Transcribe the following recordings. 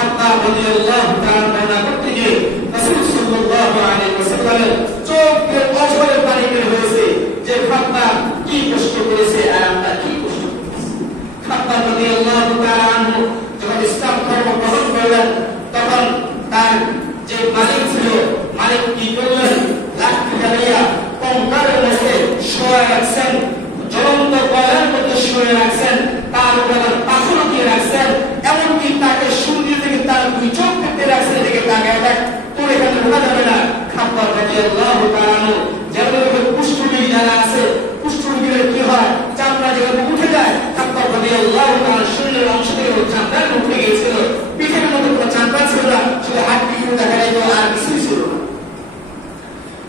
খাত্তাব রাদিয়াল্লাহু তাআলা বর্ণনা করতে গিয়ে রাসূল সাল্লাল্লাহু আলাইহি ওয়াসাল্লামের চোখের অঝরে পানি বের হয়েছে যে খাত্তাব কি কষ্ট করেছে আর আমরা কি কষ্ট করেছি। খাত্তাব রাদিয়াল্লাহু তাআলা আনহু যখন ইসলাম ধর্ম গ্রহণ করলেন তখন তার যে মালিক ছিল, মালিক কি করলেন, লাঠি জ্বালিয়ে কঙ্কালের মধ্যে শোয়া রাখছেন, জ্বলন্ত কয়লার মধ্যে শুয়ে রাখছেন, তার উপরে পাথর দিয়ে রাখছেন, এমনকি তাকে সূর্য থেকে তার দুই চোখ পেতে রাখছেন, এদিকে তাকে তোর এখানে ঢোকা যাবে না। খাত্তাব রাদিয়াল্লাহু তাআলা আনহু যেমন কুষ্ঠরোগী যারা আছে, কুষ্ঠরোগীর কি হয়, চামড়া যেভাবে উঠে যায়, খাত্তাব রাদিয়াল্লাহু তাআলা শরীরের অংশ থেকে চামড়া উঠে গিয়েছিল, পিঠের মধ্যে কোনো চামড়া ছিল না, শুধু হাড্ডি দেখা যেত আর কিছুই ছিল না।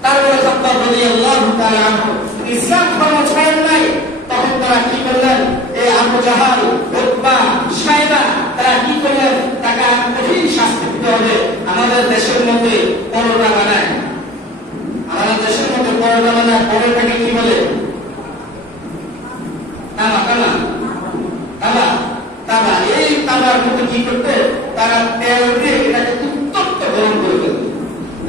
তারপরে খাত্তাব রাদিয়াল্লাহু তাআলা আনহু ইসলাম ধর্ম ছাড়েন নাই। তখন তারা কি করলেন, এই আবু জাহাল, উতবা, শাইবা তারা কি করলেন, তাকে কঠিন শাস্তি দিতে হবে। আমাদের দেশের মধ্যে পরোটা বানায়, আমাদের দেশের মধ্যে পরোটা বানায়, পরোটাকে কি বলে, তামা, তামা, তামা, তামা। এই তামার মধ্যে কি করতে, তারা তেল দিয়ে এটাকে উত্তপ্ত গরম করে দিত।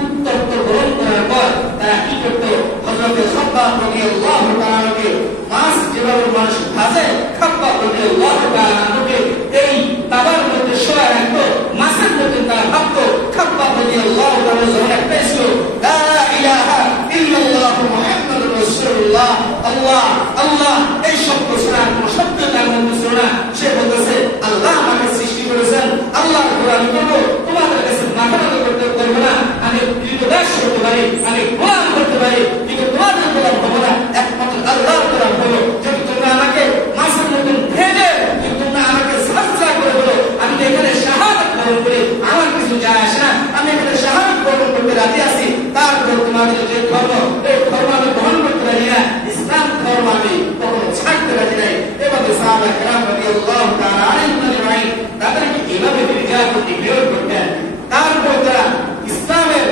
উত্তপ্ত গরম করার পর তারা কি করতো, হযরতে খাব্বাব রাদিয়াল্লাহু তাআলাকে মাছ যেভাবে মানুষ ভাজে, খাব্বাব রাদিয়াল্লাহু তাআলাকে এই তাওয়ার মধ্যে শোয়া রাখতো, মাছের মধ্যে তারা ভাবতো। খাব্বাব রাদিয়াল্লাহু তাআলা যখন একটা ছিল লা ইলাহা ইল্লাল্লাহু মুহাম্মাদুর রাসূলুল্লাহ, আল্লাহ আল্লাহ এই শব্দ শোনার কোন শব্দ তার মধ্যে ছিল না। সে বলতেছে আল্লাহ আমাকে সৃষ্টি করেছেন, আল্লাহ গোলামি করবো, তোমাদের কাছে মাথা নত করতে পারবো না। আমি কৃতদাস করতে পারি, আমি গোলাম করতে পারি, কিন্তু তোমাদের গোলাম হবো না, একমাত্র আল্লাহর গোলাম হবো। যদি তোমরা আমাকে মাছের মতন ভেজে, যদি তোমরা আমাকে সাজা করে বলো, আমি তো এখানে শাহাদাত বরণ করি, আমার কিছু যায় আসে না, আমি এখানে শাহাদাত বরণ করতে রাজি আছি। তারপর তোমাদের যে ধর্ম, এই ধর্ম আমি গ্রহণ করতে রাজি না, ইসলাম ধর্ম আমি কখনো ছাড়তে রাজি নাই। এভাবে সাহাবা কেরাম রাদিয়াল্লাহু তাআলা আলাইহিম আজমাইন তাদেরকে এভাবে নির্যাতন নিপীড়ন করতেন। তারপর তারা ইসলামের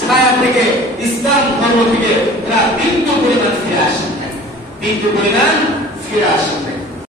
ছায়া থেকে, ইসলাম ধর্ম থেকে তারা বিন্দু পরিমাণ ফিরে আসেন, বিন্দু পরিমাণ ফিরে আসেন।